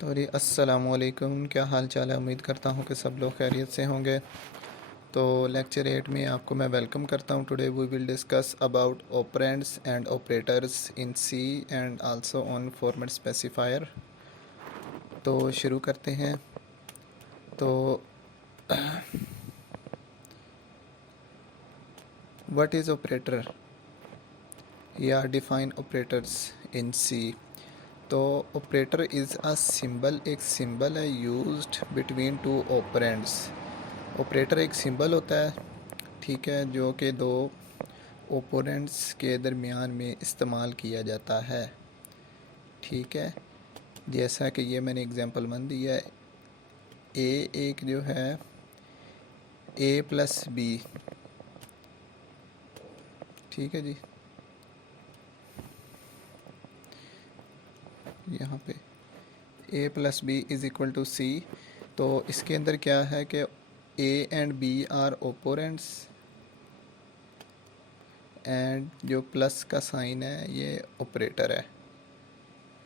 तो जी अस्सलामुअलैकुम, क्या हाल चाल है। उम्मीद करता हूँ कि सब लोग खैरियत से होंगे। तो लेक्चर 8 में आपको मैं वेलकम करता हूँ। Today we will discuss about operands and operators in C and also on format specifier. तो शुरू करते हैं। तो व्हाट इज़ ऑपरेटर या डिफाइन ऑपरेटर्स इन सी। तो ऑपरेटर इज़ अ सिंबल, एक सिंबल है used between two operands. Operator एक सिंबल होता है, ठीक है, जो कि दो ओपोनेंट्स के दरमियान में इस्तेमाल किया जाता है। ठीक है, जैसा कि ये मैंने एग्जांपल वन दिया है। ए एक जो है ए प्लस बी, ठीक है जी, यहाँ पे A plus B is equal to C. तो इसके अंदर क्या है कि A and B are opponents and जो प्लस का साइन है ये ऑपरेटर है।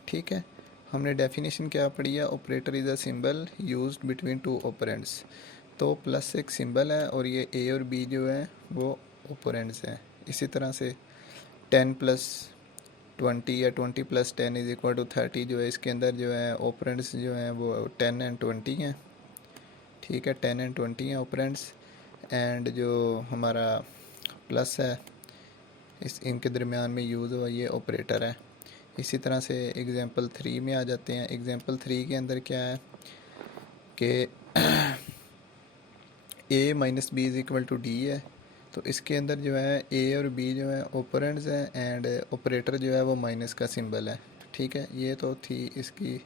ठीक है, हमने डेफिनेशन क्या पढ़ी है, operator is a symbol used between two operands. तो प्लस एक सिंबल है और ये ए और बी जो है वो ओपोनेंट्स हैं। इसी तरह से 10+20 या 20+10 इज इक्वल टू 30 जो है, इसके अंदर जो है ओपोनेंट्स जो हैं वो 10 एंड 20 हैं। ठीक है, 10 एंड 20 हैं ओपोनेंट्स। एंड जो हमारा प्लस है इस इनके दरमियान में यूज़ हुआ ये ऑपरेटर है। इसी तरह से एग्जांपल 3 में आ जाते हैं। एग्जांपल 3 के अंदर क्या है कि A minus B is equal to D है। तो इसके अंदर जो है ए और बी जो है ओपोनेंट्स हैं एंड ऑपरेटर जो है वो माइनस का सिंबल है। ठीक है, ये तो थी इसकी।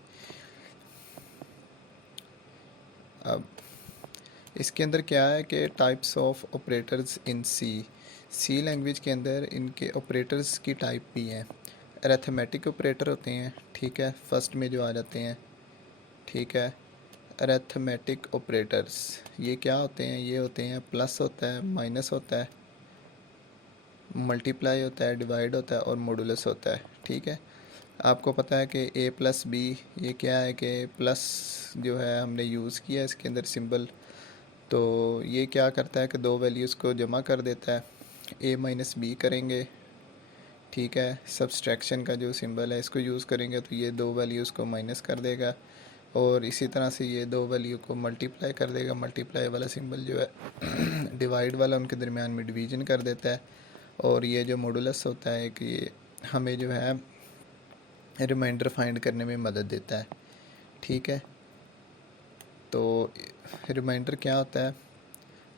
अब इसके अंदर क्या है कि types of operators in C. C language के अंदर इनके ऑपरेटर्स की टाइप भी हैं। अरेथमेटिक ऑपरेटर होते हैं, ठीक है, फर्स्ट में जो आ जाते हैं। ठीक है, अरेथमेटिक ऑपरेटर्स ये क्या होते हैं, ये होते हैं प्लस होता है, माइनस होता है, मल्टीप्लाई होता है, डिवाइड होता है और मॉडुलस होता है। ठीक है, आपको पता है कि ए प्लस बी ये क्या है कि प्लस जो है हमने यूज़ किया है इसके अंदर सिंबल। तो ये क्या करता है कि दो वैल्यूज़ को जमा कर देता है। ए माइनस बी करेंगे, ठीक है, सब्सट्रैक्शन का जो सिंबल है इसको यूज़ करेंगे तो ये दो वैल्यूज़ को माइनस कर देगा। और इसी तरह से ये दो वैल्यू को मल्टीप्लाई कर देगा। मल्टीप्लाई वाला सिंबल जो है डिवाइड वाला उनके दरमियान में डिवीजन कर देता है। और ये जो मॉडुलस होता है कि ये हमें जो है रिमाइंडर फाइंड करने में मदद देता है। ठीक है, तो रिमाइंडर क्या होता है,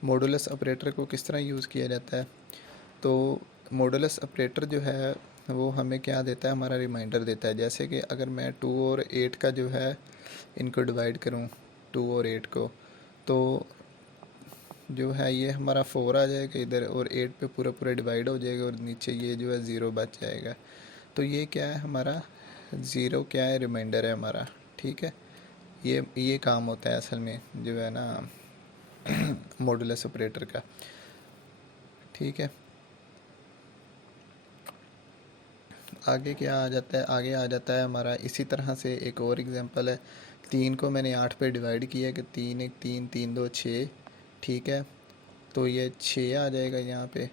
मॉडुलस ऑपरेटर को किस तरह यूज़ किया जाता है। तो मॉडुलस ऑपरेटर जो है वो हमें क्या देता है, हमारा रिमाइंडर देता है। जैसे कि अगर मैं 2 और 8 का जो है इनको डिवाइड करूँ, 2 और 8 को, तो जो है ये हमारा 4 आ जाएगा इधर और 8 पे पूरा पूरा डिवाइड हो जाएगा और नीचे ये जो है 0 बच जाएगा। तो ये क्या है हमारा 0 क्या है, रिमाइंडर है हमारा। ठीक है, ये काम होता है असल में जो है ना मॉडुलस ऑपरेटर का। ठीक है, आगे क्या आ जाता है, आगे आ जाता है हमारा इसी तरह से एक और एग्जांपल है। 3 को मैंने 8 पे डिवाइड किया कि 3 1 3 3 2 6। ठीक है, तो ये 6 आ जाएगा यहाँ पे,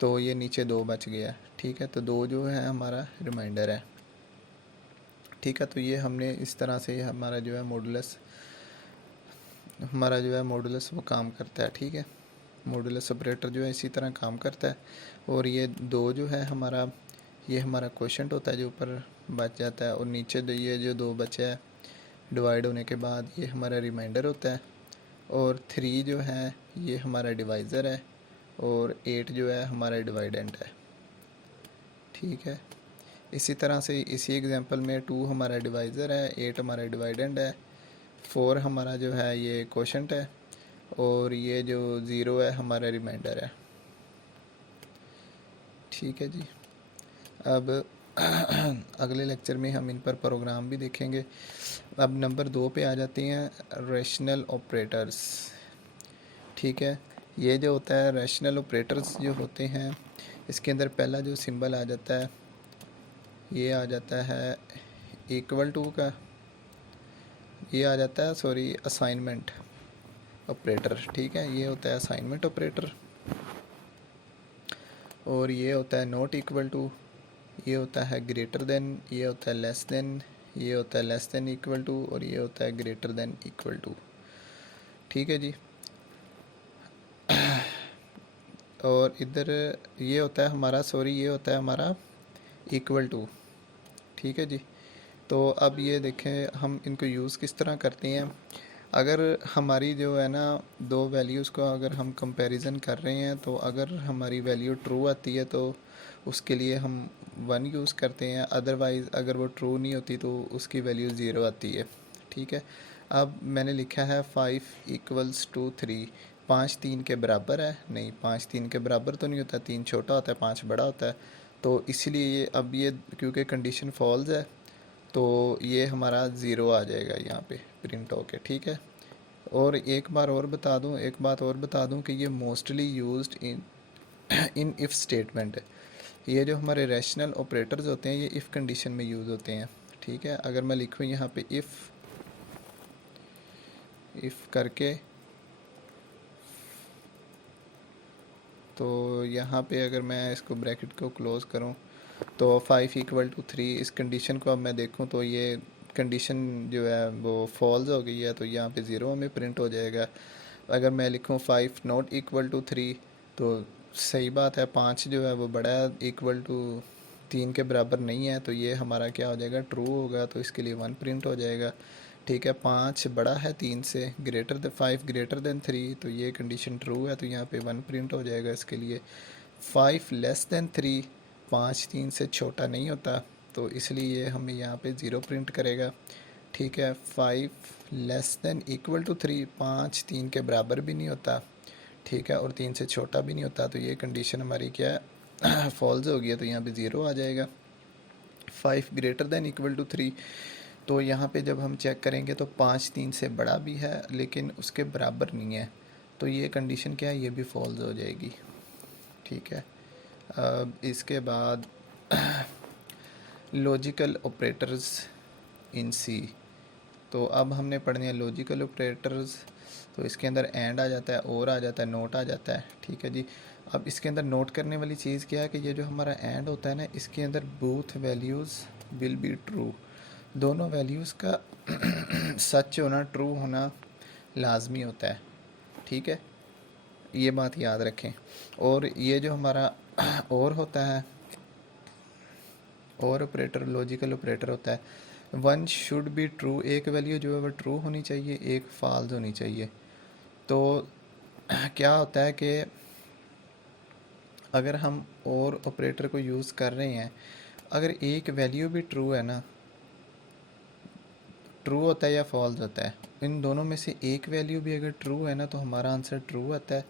तो ये नीचे 2 बच गया। ठीक है, तो 2 जो है हमारा रिमाइंडर है। ठीक है, तो ये हमने इस तरह से हमारा जो है मॉडुलस वो काम करता है। ठीक है, मॉडुलस ऑपरेटर जो है इसी तरह काम करता है। और ये 2 जो है हमारा, ये हमारा क्वोशंट होता है जो ऊपर बच जाता है और नीचे ये जो 2 बचा है डिवाइड होने के बाद ये हमारा रिमाइंडर होता है। और 3 जो है ये हमारा डिवाइज़र है और 8 जो है हमारा डिवाइडेंट है। ठीक है, इसी तरह से इसी एग्जांपल में 2 हमारा डिवाइज़र है, 8 हमारा डिवाइडेंट है, 4 हमारा जो है ये क्वोशंट है और ये जो 0 है हमारा रिमाइंडर है। ठीक है जी, अब अगले लेक्चर में हम इन पर प्रोग्राम भी देखेंगे। अब नंबर 2 पे आ जाते हैं, रैशनल ऑपरेटर्स। ठीक है, ये जो होता है रैशनल ऑपरेटर्स जो होते हैं इसके अंदर पहला जो सिंबल आ जाता है ये आ जाता है इक्वल टू का। ये आ जाता है, सॉरी, असाइनमेंट ऑपरेटर, ठीक है, ये होता है असाइनमेंट ऑपरेटर। और ये होता है नॉट इक्वल टू, ये होता है ग्रेटर देन, ये होता है लेस देन, ये होता है लेस देन इक्वल टू, और ये होता है ग्रेटर देन इक्वल टू, ठीक है जी। और इधर ये होता है हमारा, सॉरी, ये होता है हमारा इक्वल टू, ठीक है जी। तो अब ये देखें हम इनको यूज़ किस तरह करते हैं। अगर हमारी जो है ना दो वैल्यूज़ को अगर हम कंपैरिजन कर रहे हैं, तो अगर हमारी वैल्यू ट्रू आती है तो उसके लिए हम 1 यूज़ करते हैं, अदरवाइज़ अगर वो ट्रू नहीं होती तो उसकी वैल्यू 0 आती है, ठीक है। अब मैंने लिखा है 5 इक्वल्स टू 3, 5 3 के बराबर है, नहीं 5 3 के बराबर तो नहीं होता, 3 छोटा होता है 5 बड़ा होता है, तो इसलिए ये अब ये क्योंकि कंडीशन फॉल्स है तो ये हमारा ज़ीरो आ जाएगा यहाँ पे प्रिंट होके, ठीक है। और एक बात और बता दूँ कि ये mostly used in if statement है। ये जो हमारे रैशनल ऑपरेटर्स होते हैं ये इफ़ कंडीशन में यूज़ होते हैं, ठीक है। अगर मैं लिखूँ यहाँ पे इफ़ करके, तो यहाँ पे अगर मैं इसको ब्रैकेट को क्लोज़ करूँ तो 5 इक्वल टू 3, इस कंडीशन को अब मैं देखूँ तो ये कंडीशन जो है वो फॉल्स हो गई है, तो यहाँ पे 0 में प्रिंट हो जाएगा। अगर मैं लिखूँ 5 नॉट इक्वल टू 3, तो सही बात है, 5 जो है वो बड़ा है, इक्वल टू 3 के बराबर नहीं है, तो ये हमारा क्या हो जाएगा, ट्रू होगा, तो इसके लिए 1 प्रिंट हो जाएगा, ठीक है। 5 बड़ा है 3 से, ग्रेटर द 5 ग्रेटर देन 3, तो ये कंडीशन ट्रू है, तो यहाँ पे 1 प्रिंट हो जाएगा इसके लिए। 5 लेस देन 3, 5 3 से छोटा नहीं होता, तो इसलिए ये हमें यहाँ पे 0 प्रिंट करेगा, ठीक है। 5 लेस देन इक्वल टू 3, 5 3 के बराबर भी नहीं होता, ठीक है, और 3 से छोटा भी नहीं होता, तो ये कंडीशन हमारी क्या है, फॉल्स हो गया, तो यहाँ पे 0 आ जाएगा। 5 ग्रेटर देन इक्वल टू 3, तो यहाँ पे जब हम चेक करेंगे तो 5 3 से बड़ा भी है लेकिन उसके बराबर नहीं है, तो ये कंडीशन क्या है, ये भी फॉल्स हो जाएगी, ठीक है। अब इसके बाद लॉजिकल ऑपरेटर्स इन सी, तो अब हमने पढ़ने हैं लॉजिकल ऑपरेटर्स, तो इसके अंदर एंड आ जाता है, और आ जाता है, नोट आ जाता है, ठीक है जी। अब इसके अंदर नोट करने वाली चीज़ क्या है कि ये जो हमारा एंड होता है ना, इसके अंदर both values will be true, दोनों वैल्यूज़ का सच होना, ट्रू होना लाजमी होता है, ठीक है, ये बात याद रखें। और ये जो हमारा और होता है, और ऑपरेटर लॉजिकल ऑपरेटर होता है, वन शुड बी ट्रू, एक वैल्यू जो है वो ट्रू होनी चाहिए, एक फॉल्स होनी चाहिए। तो क्या होता है कि अगर हम और ऑपरेटर को यूज़ कर रहे हैं, अगर एक वैल्यू भी ट्रू है ना, ट्रू होता है या फॉल्स होता है, इन दोनों में से एक वैल्यू भी अगर ट्रू है ना तो हमारा आंसर ट्रू आता है,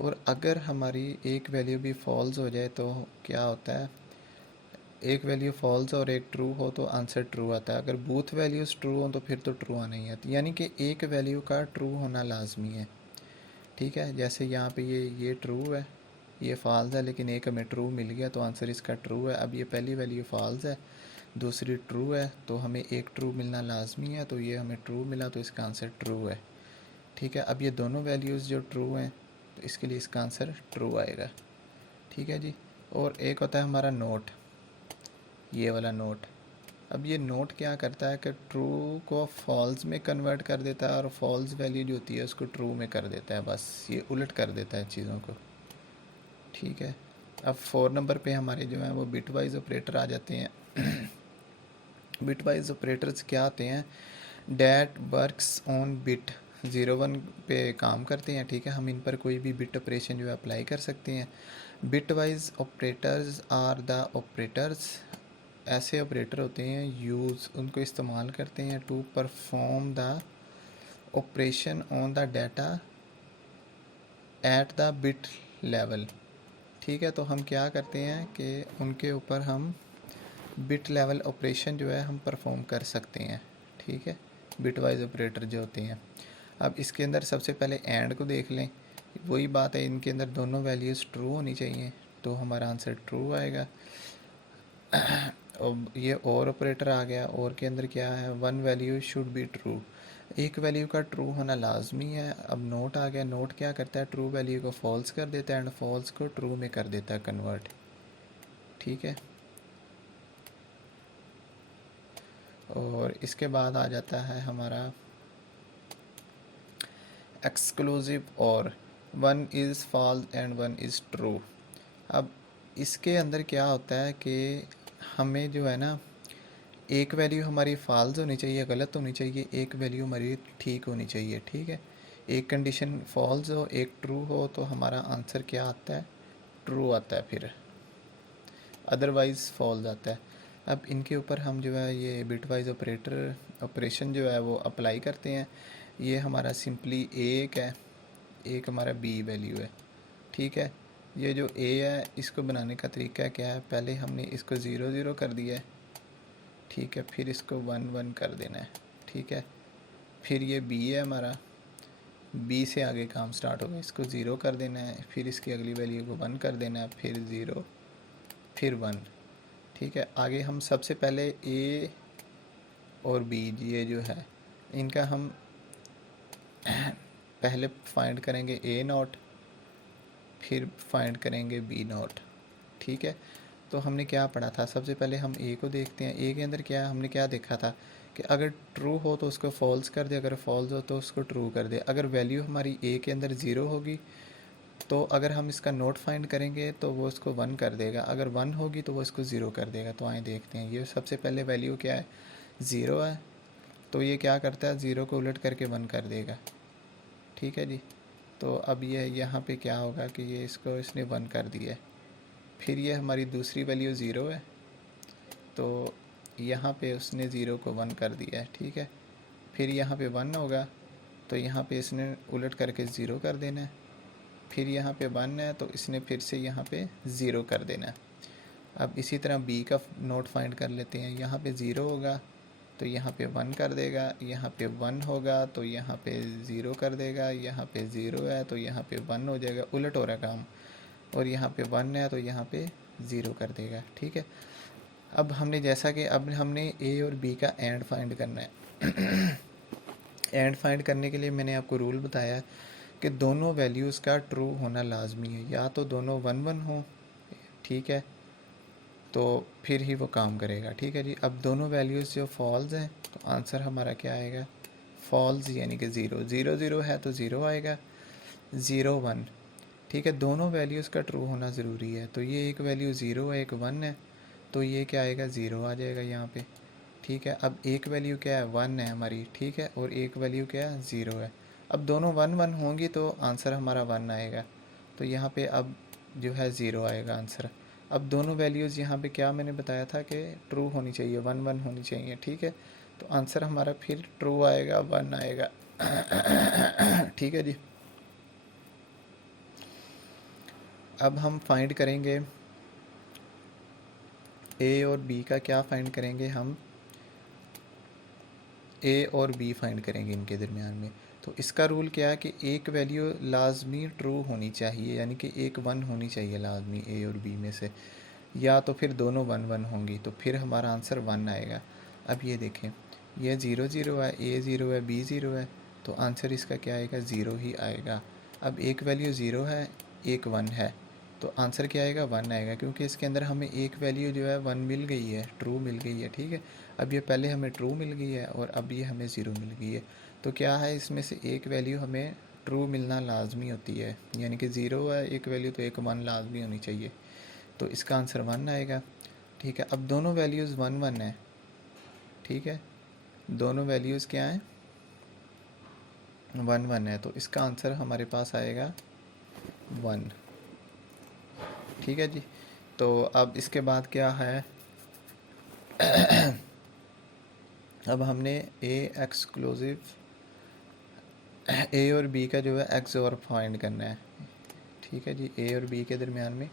और अगर हमारी एक वैल्यू भी फॉल्स हो जाए तो क्या होता है, एक वैल्यू फॉल्स और एक ट्रू हो तो आंसर ट्रू आता है, अगर बोथ वैल्यूज़ ट्रू हो तो फिर तो ट्रू आना ही है, यानी कि एक वैल्यू का ट्रू होना लाजमी है, ठीक है। जैसे यहाँ पे ये ट्रू है, ये फॉल्स है, लेकिन एक हमें ट्रू मिल गया तो आंसर इसका ट्रू है। अब ये पहली वैल्यू फॉल्स है, दूसरी ट्रू है, तो हमें एक ट्रू मिलना लाजमी है, तो ये हमें ट्रू मिला तो इसका आंसर ट्रू है, ठीक है। अब ये दोनों वैल्यूज़ जो ट्रू हैं तो इसके लिए इसका आंसर ट्रू आएगा, ठीक है जी। और एक होता है हमारा नोट, ये वाला नोट। अब ये नोट क्या करता है कि ट्रू को फॉल्स में कन्वर्ट कर देता है और फॉल्स वैल्यू जो होती है उसको ट्रू में कर देता है, बस ये उलट कर देता है चीज़ों को, ठीक है। अब 4 नंबर पे हमारे जो हैं वो बिटवाइज ऑपरेटर आ जाते हैं। बिटवाइज ऑपरेटर्स क्या आते हैं, डैट वर्क्स ऑन बिट 01 पे काम करते हैं, ठीक है। हम इन पर कोई भी बिट ऑपरेशन जो है अप्लाई कर सकते हैं। Bitwise operators are the operators, ऐसे ऑपरेटर होते हैं यूज़ उनको इस्तेमाल करते हैं to perform the operation on the data at the bit level, ठीक है। तो हम क्या करते हैं कि उनके ऊपर हम बिट लेवल ऑपरेशन जो है हम परफॉर्म कर सकते हैं, ठीक है, बिटवाइज ऑपरेटर जो होते हैं। अब इसके अंदर सबसे पहले एंड को देख लें, वही बात है, इनके अंदर दोनों वैल्यूज़ ट्रू होनी चाहिए, तो हमारा आंसर ट्रू आएगा। और ये और ऑपरेटर आ गया, और के अंदर क्या है, one value should be true, एक वैल्यू का ट्रू होना लाजमी है। अब नोट आ गया, नोट क्या करता है, ट्रू वैल्यू को फॉल्स कर देता है एंड फॉल्स को ट्रू में कर देता है कन्वर्ट। ठीक है, और इसके बाद आ जाता है हमारा एक्सक्लूसिव और one is false and one is true. अब इसके अंदर क्या होता है कि हमें जो है ना, एक वैल्यू हमारी फॉल्स होनी चाहिए, गलत होनी चाहिए, एक वैल्यू हमारी ठीक होनी चाहिए। ठीक है, एक कंडीशन फॉल्स हो, एक ट्रू हो, तो हमारा आंसर क्या आता है, ट्रू आता है, फिर अदरवाइज़ फॉल्स आता है। अब इनके ऊपर हम जो है ये बिटवाइज ऑपरेशन जो है वो अप्लाई करते हैं। ये हमारा सिंपली एक है, एक हमारा बी वैल्यू है। ठीक है, ये जो ए है इसको बनाने का तरीका क्या है, पहले हमने इसको ज़ीरो ज़ीरो कर दिया है। ठीक है, फिर इसको वन वन कर देना है। ठीक है, फिर ये बी है हमारा, बी से आगे काम स्टार्ट होगा, इसको ज़ीरो कर देना है, फिर इसकी अगली वैल्यू को वन कर देना है, फिर ज़ीरो, फिर वन। ठीक है, आगे हम सबसे पहले ए और बी ये जो है इनका हम पहले फाइंड करेंगे ए नॉट, फिर फाइंड करेंगे बी नॉट। ठीक है, तो हमने क्या पढ़ा था, सबसे पहले हम ए को देखते हैं। ए के अंदर क्या हमने क्या देखा था कि अगर ट्रू हो तो उसको फॉल्स कर दे, अगर फॉल्स हो तो उसको ट्रू कर दे। अगर वैल्यू हमारी ए के अंदर ज़ीरो होगी तो अगर हम इसका नोट फाइंड करेंगे तो वो उसको वन कर देगा, अगर वन होगी तो वो इसको ज़ीरो कर देगा। तो आए देखते हैं, ये सबसे पहले वैल्यू क्या है, ज़ीरो है, तो ये क्या करता है, ज़ीरो को उलट करके वन कर देगा। ठीक है जी, तो अब ये यहाँ पे क्या होगा कि ये इसको इसने वन कर दिया है। फिर ये हमारी दूसरी वैल्यू ज़ीरो है, तो यहाँ पे उसने ज़ीरो को वन कर दिया है। ठीक है, फिर यहाँ पे वन होगा तो यहाँ पे इसने उलट करके ज़ीरो कर देना है। फिर यहाँ पे वन है तो इसने फिर से यहाँ पे ज़ीरो कर देना है। अब इसी तरह बी का नोट फाइंड कर लेते हैं। यहाँ पे ज़ीरो होगा तो यहाँ पे वन कर देगा, यहाँ पे वन होगा तो यहाँ पे ज़ीरो कर देगा, यहाँ पे ज़ीरो है तो यहाँ पे वन हो जाएगा, उलट हो रहा काम, और यहाँ पे वन है तो यहाँ पे ज़ीरो कर देगा। ठीक है, अब हमने जैसा कि अब हमने ए और बी का एंड फाइंड करना है। एंड फाइंड करने के लिए मैंने आपको रूल बताया कि दोनों वैल्यूज़ का ट्रू होना लाजमी है, या तो दोनों वन वन हो, ठीक है, तो फिर ही वो काम करेगा। ठीक है जी, अब दोनों वैल्यूज़ जो फॉल्स हैं तो आंसर हमारा क्या आएगा, फॉल्स, यानी कि ज़ीरो। ज़ीरो ज़ीरो है तो ज़ीरो आएगा, ज़ीरो वन। ठीक है, दोनों वैल्यूज़ का ट्रू होना ज़रूरी है। तो ये एक वैल्यू ज़ीरो है, एक वन है, तो ये क्या आएगा, ज़ीरो आ जाएगा यहाँ पे। ठीक है, अब एक वैल्यू क्या है, वन है हमारी, ठीक है, और एक वैल्यू क्या है, ज़ीरो है। अब दोनों वन वन होंगी तो आंसर हमारा वन आएगा, तो यहाँ पे अब जो है ज़ीरो आएगा आंसर। अब दोनों वैल्यूज़ यहाँ पे क्या मैंने बताया था कि ट्रू होनी चाहिए, वन वन होनी चाहिए। ठीक है, तो आंसर हमारा फिर ट्रू आएगा, वन आएगा। ठीक है जी, अब हम फाइंड करेंगे ए और बी का, क्या फाइंड करेंगे हम, ए और बी फाइंड करेंगे इनके दरमियान में। तो इसका रूल क्या है कि एक वैल्यू लाजमी ट्रू होनी चाहिए, यानी कि एक वन होनी चाहिए लाजमी ए और बी में से, या तो फिर दोनों वन वन होंगी, तो फिर हमारा आंसर वन आएगा। अब ये देखें, ये ज़ीरो ज़ीरो है, ए ज़ीरो है, बी ज़ीरो है, तो आंसर इसका क्या आएगा, ज़ीरो ही आएगा। अब एक वैल्यू ज़ीरो है, एक वन है, तो आंसर क्या आएगा, वन आएगा, क्योंकि इसके अंदर हमें एक वैल्यू जो है वन मिल गई है, ट्रू मिल गई है। ठीक है, अब ये पहले हमें ट्रू मिल गई है और अब ये हमें ज़ीरो मिल गई है, तो क्या है, इसमें से एक वैल्यू हमें ट्रू मिलना लाजमी होती है, यानी कि ज़ीरो है एक वैल्यू तो एक वन लाजमी होनी चाहिए, तो इसका आंसर वन आएगा। ठीक है, अब दोनों वैल्यूज़ वन वन है। ठीक है, दोनों वैल्यूज़ क्या हैं, वन वन है, तो इसका आंसर हमारे पास आएगा वन। ठीक है जी, तो अब इसके बाद क्या है, अब हमने ए एक्सक्लूसिव, ए और बी का जो है एक्स और फाइंड करना है। ठीक है जी, ए और बी के दरमियान में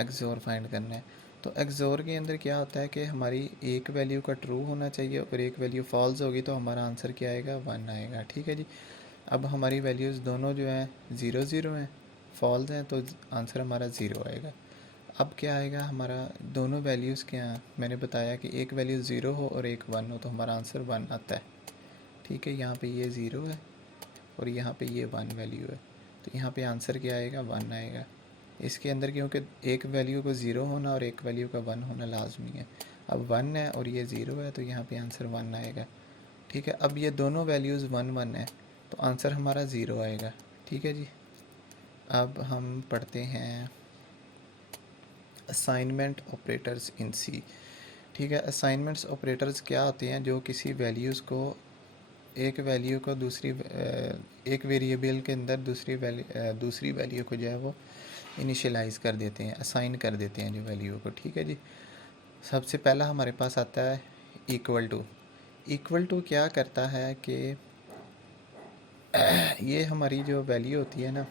एक्स और फाइंड करना है। तो एक्सोर के अंदर क्या होता है कि हमारी एक वैल्यू का ट्रू होना चाहिए और एक वैल्यू फॉल्स होगी तो हमारा आंसर क्या आएगा, वन आएगा। ठीक है जी, अब हमारी वैल्यूज़ दोनों जो हैं ज़ीरो ज़ीरो हैं, फॉल्स हैं, तो आंसर हमारा ज़ीरो आएगा। अब क्या आएगा हमारा, दोनों वैल्यूज़ क्या हैं, मैंने बताया कि एक वैल्यू ज़ीरो हो और एक वन हो तो हमारा आंसर वन आता है। ठीक है, यहाँ पे ये 0 है और यहाँ पे ये 1 वैल्यू है, तो यहाँ पे आंसर क्या आएगा, 1 आएगा। इसके अंदर क्योंकि एक वैल्यू को 0 होना और एक वैल्यू का 1 होना लाजमी है। अब 1 है और ये 0 है, तो यहाँ पे आंसर 1 आएगा। ठीक है, अब ये दोनों वैल्यूज़ 1 1 है, तो आंसर हमारा 0 आएगा। ठीक है जी। अब हम पढ़ते हैं असाइनमेंट ऑपरेटर्स इन सी। ठीक है, असाइनमेंट्स ऑपरेटर्स क्या होते हैं, जो किसी वैल्यूज़ को, एक वैल्यू को दूसरी, एक वेरिएबल के अंदर दूसरी वैल्यू को जो है वो इनिशियलाइज़ कर देते हैं, असाइन कर देते हैं जो वैल्यू को। ठीक है जी। सबसे पहला हमारे पास आता है इक्वल टू। इक्वल टू क्या करता है कि ये हमारी जो वैल्यू होती है ना,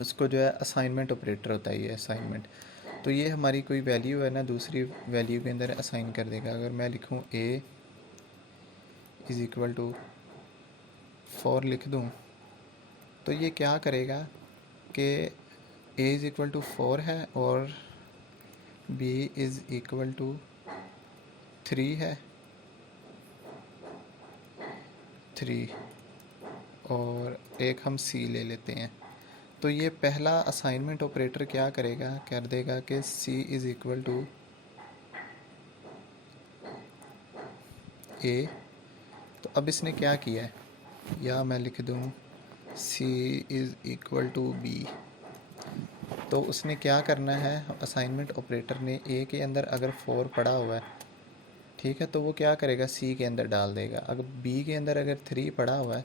उसको जो है असाइनमेंट ऑपरेटर होता है ये असाइनमेंट। तो ये हमारी कोई वैल्यू है ना, दूसरी वैल्यू के अंदर असाइन कर देगा। अगर मैं लिखूँ a इज़ इक्वल टू 4 लिख दूँ, तो ये क्या करेगा कि a इज़ इक्वल टू 4 है और b इज़ इक्वल टू 3 है, 3, और एक हम c ले लेते हैं। तो ये पहला असाइनमेंट ऑपरेटर क्या करेगा, कर देगा कि c is equal to a। तो अब इसने क्या किया है, या मैं लिख दूँ c is equal to b। तो उसने क्या करना है, असाइनमेंट ऑपरेटर ने a के अंदर अगर 4 पड़ा हुआ है, ठीक है, तो वो क्या करेगा, c के अंदर डाल देगा। अगर b के अंदर अगर 3 पड़ा हुआ है,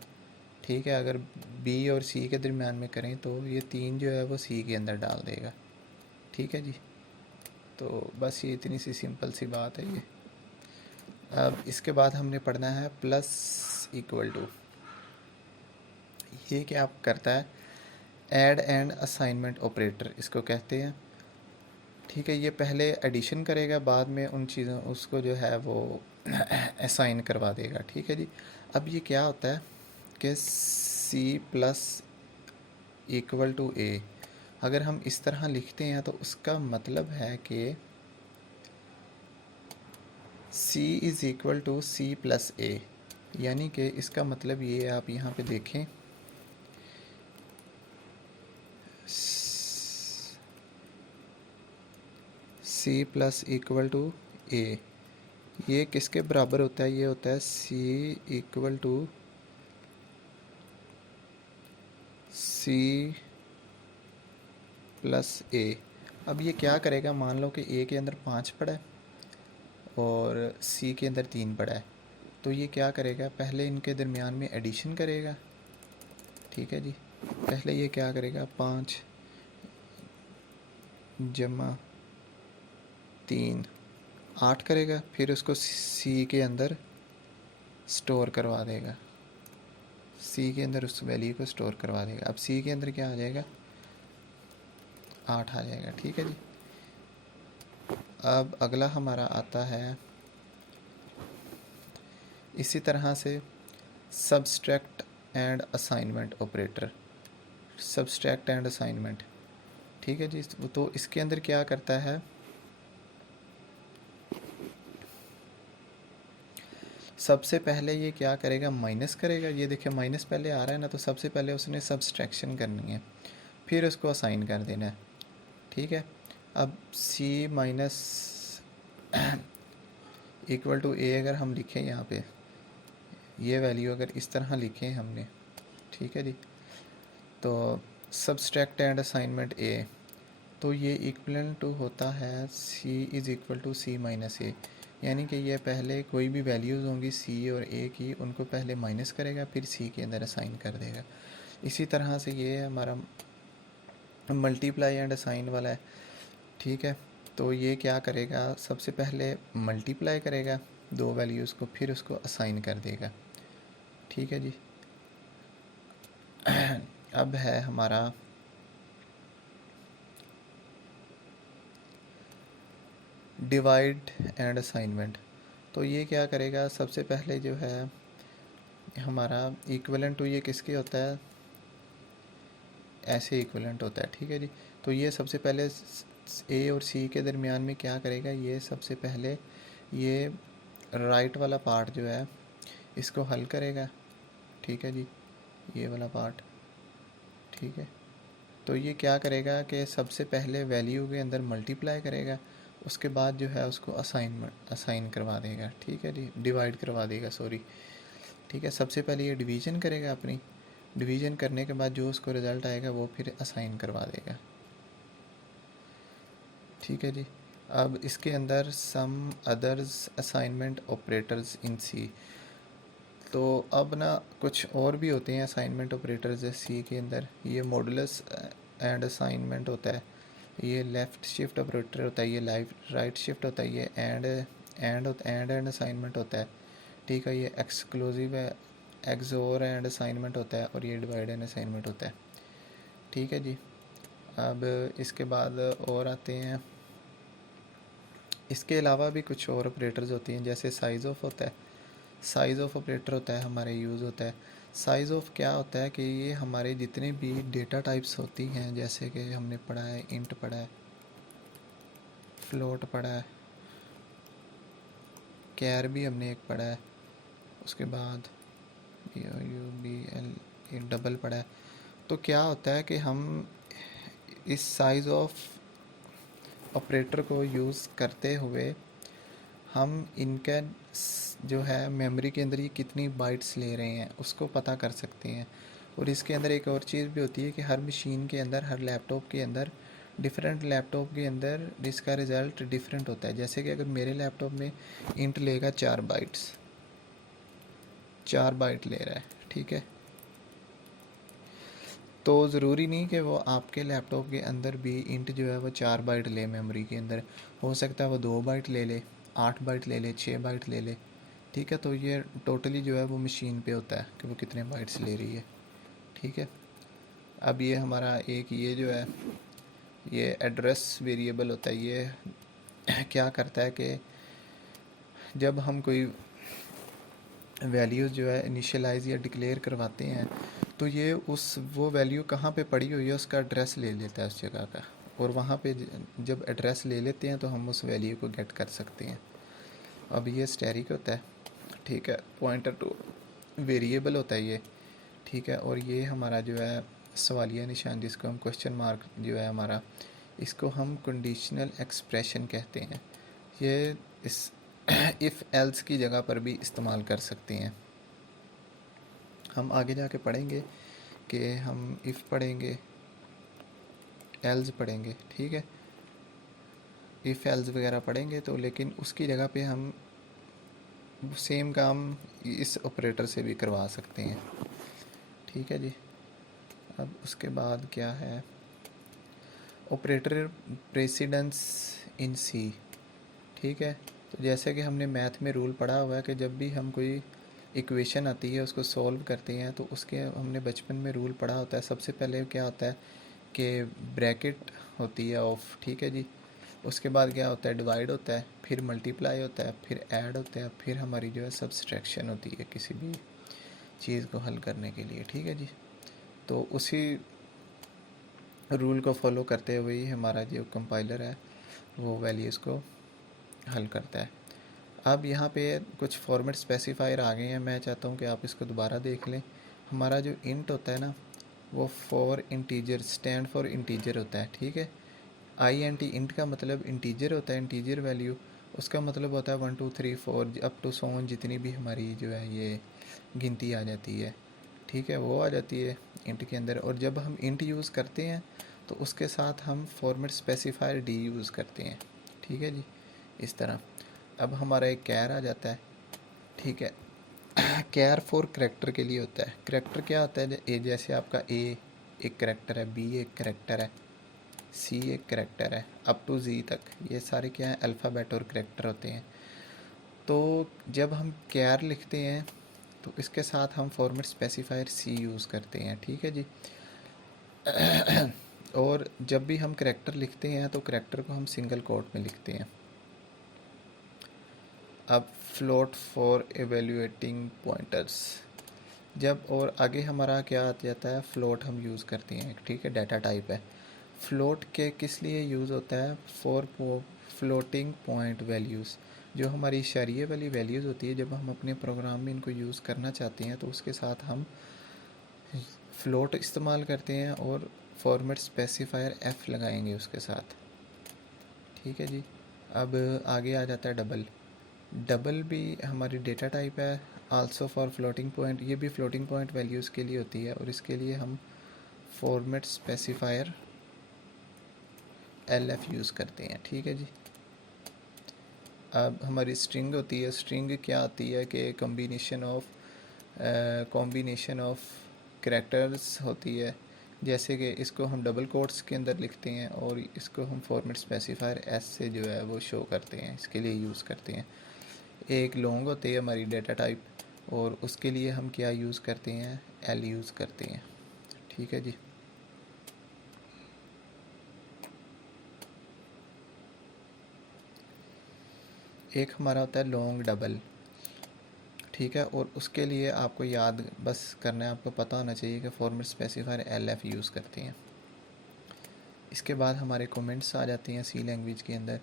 ठीक है, अगर b और c के दरमियान में करें तो ये 3 जो है वो c के अंदर डाल देगा। ठीक है जी। तो बस ये इतनी सी सिंपल सी बात है ये। अब इसके बाद हमने पढ़ना है प्लस इक्वल टू। ये क्या करता है, ऐड एंड असाइनमेंट ऑपरेटर इसको कहते हैं। ठीक है, ये पहले एडिशन करेगा, बाद में उन चीज़ों उसको जो है वो असाइन करवा देगा। ठीक है जी। अब ये क्या होता है कि c plus equal to a, अगर हम इस तरह लिखते हैं तो उसका मतलब है कि c is equal to c plus a, यानी कि इसका मतलब ये आप यहाँ पे देखें, c plus equal to a, ये किसके बराबर होता है, ये होता है c equal to c plus a। अब ये क्या करेगा, मान लो कि a के अंदर 5 पड़ा है और c के अंदर 3 पड़ा है, तो ये क्या करेगा, पहले इनके दरमियान में एडिशन करेगा। ठीक है जी। पहले ये क्या करेगा, 5 जमा 3 8 करेगा, फिर उसको c के अंदर स्टोर करवा देगा, c के अंदर उस वैल्यू को स्टोर करवा देगा। अब c के अंदर क्या आ जाएगा, 8 आ जाएगा। ठीक है जी। अब अगला हमारा आता है इसी तरह से subtract and assignment operator, subtract and assignment. ठीक है जी। तो इसके अंदर क्या करता है, सबसे पहले ये क्या करेगा, माइनस करेगा। ये देखिए माइनस पहले आ रहा है ना, तो सबसे पहले उसने सब्सट्रैक्शन करनी है, फिर उसको असाइन कर देना है। ठीक है। अब c minus equal to a अगर हम लिखें यहाँ पे, ये वैल्यू अगर इस तरह लिखें हमने, ठीक है जी, तो सब्सट्रैक्ट एंड असाइनमेंट a, तो ये इक्वल टू होता है c is equal to c minus a, यानी कि ये पहले कोई भी वैल्यूज़ होंगी c और a की, उनको पहले माइनस करेगा, फिर c के अंदर असाइन कर देगा। इसी तरह से ये हमारा मल्टीप्लाई एंड असाइन वाला है। ठीक है, तो ये क्या करेगा, सबसे पहले मल्टीप्लाई करेगा दो वैल्यूज़ को, फिर उसको असाइन कर देगा। ठीक है जी। अब है हमारा डिवाइड एंड असाइनमेंट। तो ये क्या करेगा, सबसे पहले जो है हमारा इक्विवेलेंट टू, ये किसके होता है, ऐसे इक्विवेलेंट होता है। ठीक है जी। तो ये सबसे पहले ए और सी के दरमियान में क्या करेगा, ये सबसे पहले ये राइट वाला पार्ट जो है इसको हल करेगा, ठीक है जी, ये वाला पार्ट, ठीक है। तो ये क्या करेगा कि सबसे पहले वैल्यू के अंदर मल्टीप्लाई करेगा, उसके बाद जो है उसको असाइन करवा देगा, ठीक है जी, डिवाइड करवा देगा, सॉरी, ठीक है। सबसे पहले ये डिवीज़न करेगा अपनी, डिवीज़न करने के बाद जो उसको रिज़ल्ट आएगा वो फिर असाइन करवा देगा, ठीक है जी। अब इसके अंदर some others assignment operators in C, तो अब ना कुछ और भी होते हैं असाइनमेंट ऑपरेटर्स सी के अंदर। ये मॉडुलस एंड असाइनमेंट होता है, ये लेफ़्ट शिफ्ट ऑपरेटर होता है, ये राइट शिफ्ट होता है, ये एंड असाइनमेंट होता है, ठीक है। ये एक्सक्लूसिव है, एक्सोर एंड असाइनमेंट होता है, और ये डिवाइड एंड असाइनमेंट होता है, ठीक है जी। अब इसके बाद और आते हैं, इसके अलावा भी कुछ और ऑपरेटर्स होती हैं, जैसे साइज़ ऑफ होता है, साइज़ ऑफ ऑपरेटर होता है, हमारे यूज़ होता है। साइज़ ऑफ क्या होता है कि ये हमारे जितने भी डेटा टाइप्स होती हैं, जैसे कि हमने पढ़ा है इंट पढ़ा है, फ्लोट पढ़ा है, कैर भी हमने एक पढ़ा है, उसके बाद यू डबल पढ़ा है। तो क्या होता है कि हम इस साइज़ ऑफ ऑपरेटर को यूज़ करते हुए हम इनका जो है मेमोरी के अंदर ये कितनी बाइट्स ले रहे हैं उसको पता कर सकते हैं। और इसके अंदर एक और चीज़ भी होती है कि हर मशीन के अंदर, हर लैपटॉप के अंदर, डिफरेंट लैपटॉप के अंदर इसका रिज़ल्ट डिफरेंट होता है। जैसे कि अगर मेरे लैपटॉप में इंट लेगा 4 बाइट्स, 4 बाइट ले रहा है, ठीक है। तो ज़रूरी नहीं कि वो आपके लैपटॉप के अंदर भी इंट जो है वो 4 बाइट ले मेमोरी के अंदर, हो सकता है वो 2 बाइट ले ले, 8 बाइट ले ले, 6 बाइट ले ले, ठीक है। तो ये टोटली जो है वो मशीन पे होता है कि वो कितने बाइट्स ले रही है, ठीक है। अब ये हमारा एक ये जो है ये एड्रेस वेरिएबल होता है, ये क्या करता है कि जब हम कोई वैल्यूज़ जो है इनिशियलाइज़ या डिक्लेयर करवाते हैं तो ये उस वो वैल्यू कहाँ पे पड़ी हुई है उसका एड्रेस ले लेता है उस जगह का, और वहाँ पे जब एड्रेस ले लेते हैं तो हम उस वैल्यू को गेट कर सकते हैं। अब ये स्टैरिक होता है, ठीक है, पॉइंटर टू वेरिएबल होता है ये, ठीक है। और ये हमारा जो है सवालिया निशान, जिसको हम क्वेश्चन मार्क जो है हमारा, इसको हम कंडीशनल एक्सप्रेशन कहते हैं। ये इस इफ़ एल्स की जगह पर भी इस्तेमाल कर सकते हैं। हम आगे जाके पढ़ेंगे कि हम इफ़ पढ़ेंगे, एल्स पढ़ेंगे, ठीक है, इफ़ एल्स वगैरह पढ़ेंगे तो, लेकिन उसकी जगह पे हम सेम काम इस ऑपरेटर से भी करवा सकते हैं, ठीक है जी। अब उसके बाद क्या है, ऑपरेटर प्रेसिडेंस इन सी, ठीक है। तो जैसे कि हमने मैथ में रूल पढ़ा हुआ है कि जब भी हम कोई इक्वेशन आती है उसको सॉल्व करते हैं तो उसके हमने बचपन में रूल पढ़ा होता है। सबसे पहले क्या होता है कि ब्रैकेट होती है ऑफ, ठीक है जी। उसके बाद क्या होता है, डिवाइड होता है, फिर मल्टीप्लाई होता है, फिर ऐड होता है, फिर हमारी जो है सब्सट्रैक्शन होती है किसी भी चीज़ को हल करने के लिए, ठीक है जी। तो उसी रूल को फॉलो करते हुए ही हमारा जो कंपाइलर है वो वैल्यूज़ को हल करता है। अब यहाँ पे कुछ फॉर्मेट स्पेसिफायर आ गए हैं, मैं चाहता हूँ कि आप इसको दोबारा देख लें। हमारा जो इंट होता है ना, वो for integer, stand for integer होता है, ठीक है। आई एन टी, इंट का मतलब इंटीजर होता है, इंटीजर वैल्यू, उसका मतलब होता है 1 2 3 4 अप टू 100 जितनी भी हमारी जो है ये गिनती आ जाती है, ठीक है, वो आ जाती है इंट के अंदर। और जब हम इंट यूज़ करते हैं तो उसके साथ हम फॉर्मेट स्पेसिफायर डी यूज़ करते हैं, ठीक है जी, इस तरह। अब हमारा एक कैर आ जाता है, ठीक है। कैर फॉर करेक्टर के लिए होता है। करेक्टर क्या होता है, ए जैसे आपका ए एक करेक्टर है, बी एक करेक्टर है, सी एक करेक्टर है, अप टू जी तक, ये सारे क्या हैं, अल्फ़ाबेट और करेक्टर होते हैं। तो जब हम कैर लिखते हैं तो इसके साथ हम फॉर्मेट स्पेसिफायर सी यूज़ करते हैं, ठीक है जी। और जब भी हम करेक्टर लिखते हैं तो करेक्टर को हम सिंगल कोट में लिखते हैं। अब फ्लोट फॉर एवेल्यूएटिंग पॉइंटर्स, जब और आगे हमारा क्या आ जाता है, फ्लोट हम यूज़ करते हैं, ठीक है, डाटा टाइप है। फ्लोट के किस लिए यूज़ होता है, फॉर फ्लोटिंग पॉइंट वैल्यूज़। जो हमारी इशारिये वाली वैल्यूज़ होती है, जब हम अपने प्रोग्राम में इनको यूज़ करना चाहते हैं तो उसके साथ हम फ्लोट इस्तेमाल करते हैं और फॉर्मेट स्पेसिफायर एफ लगाएंगे उसके साथ। ठीक है जी। अब आगे आ जाता है डबल। डबल भी हमारी डेटा टाइप है, आल्सो फॉर फ्लोटिंग पॉइंट। ये भी फ्लोटिंग पॉइंट वैल्यूज़ के लिए होती है और इसके लिए हम format specifier L F use करते हैं। ठीक है जी। अब हमारी स्ट्रिंग होती है। स्ट्रिंग क्या आती है कि कॉम्बिनेशन ऑफ करैक्टर्स होती है। जैसे कि इसको हम डबल कोट्स के अंदर लिखते हैं और इसको हम फॉर्मेट स्पेसिफायर एस से जो है वो शो करते हैं, इसके लिए यूज़ करते हैं। एक लॉन्ग होती है हमारी डेटा टाइप और उसके लिए हम क्या यूज़ करते हैं, एल यूज़ करते हैं। ठीक है जी। एक हमारा होता है लॉन्ग डबल। ठीक है, और उसके लिए आपको याद बस करना है, आपको पता होना चाहिए कि format specifier L F use करते हैं। इसके बाद हमारे कमेंट्स आ जाती हैं सी लैंग्वेज के अंदर।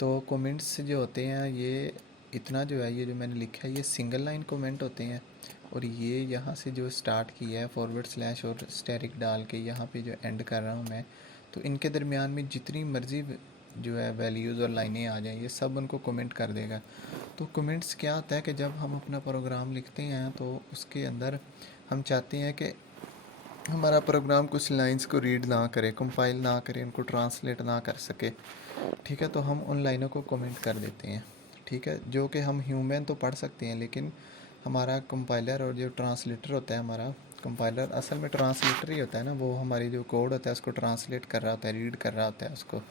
तो कमेंट्स जो होते हैं ये इतना जो है, ये जो मैंने लिखा है ये सिंगल लाइन कमेंट होते हैं। और ये यहाँ से जो स्टार्ट किया है फॉरवर्ड स्लैश और स्टेरिक डाल के यहाँ पे जो एंड कर रहा हूँ मैं, तो इनके दरमियान में जितनी मर्ज़ी जो है वैल्यूज़ और लाइनें आ जाएँ ये सब उनको कमेंट कर देगा। तो कमेंट्स क्या होता है कि जब हम अपना प्रोग्राम लिखते हैं तो उसके अंदर हम चाहते हैं कि हमारा प्रोग्राम कुछ लाइंस को रीड ना करे, कंपाइल ना करे, उनको ट्रांसलेट ना कर सके। ठीक है, तो हम उन लाइनों को कमेंट कर देते हैं। ठीक है, जो कि हम ह्यूमन तो पढ़ सकते हैं लेकिन हमारा कंपाइलर और जो ट्रांसलेटर होता है, हमारा कंपाइलर असल में ट्रांसलेटर ही होता है ना, वो हमारी जो कोड होता है उसको ट्रांसलेट कर रहा होता है, रीड कर रहा होता है उसको,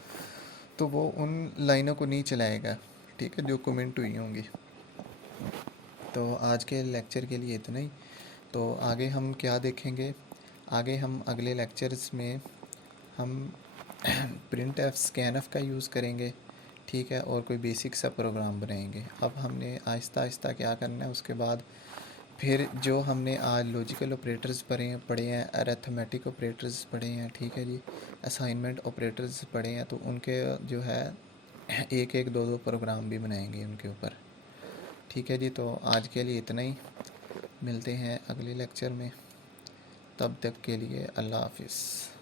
तो वो उन लाइनों को नहीं चलाएगा। ठीक है, जो कमेंट हुई होंगी। तो आज के लेक्चर के लिए इतना ही। तो आगे हम क्या देखेंगे, आगे हम अगले लेक्चर्स में हम प्रिंट एफ स्कैन एफ का यूज़ करेंगे। ठीक है, और कोई बेसिक सा प्रोग्राम बनाएंगे। अब हमने आहिस्ता आहिस्ता क्या करना है, उसके बाद फिर जो हमने आज लॉजिकल ऑपरेटर्स पढ़े हैं, अरिथमेटिक ऑपरेटर्स पढ़े हैं, ठीक है जी, असाइनमेंट ऑपरेटर्स पढ़े हैं, तो उनके जो है एक एक दो दो प्रोग्राम भी बनाएंगे उनके ऊपर। ठीक है जी। तो आज के लिए इतना ही, मिलते हैं अगले लेक्चर में। तब तक के लिए अल्लाह हाफिज़।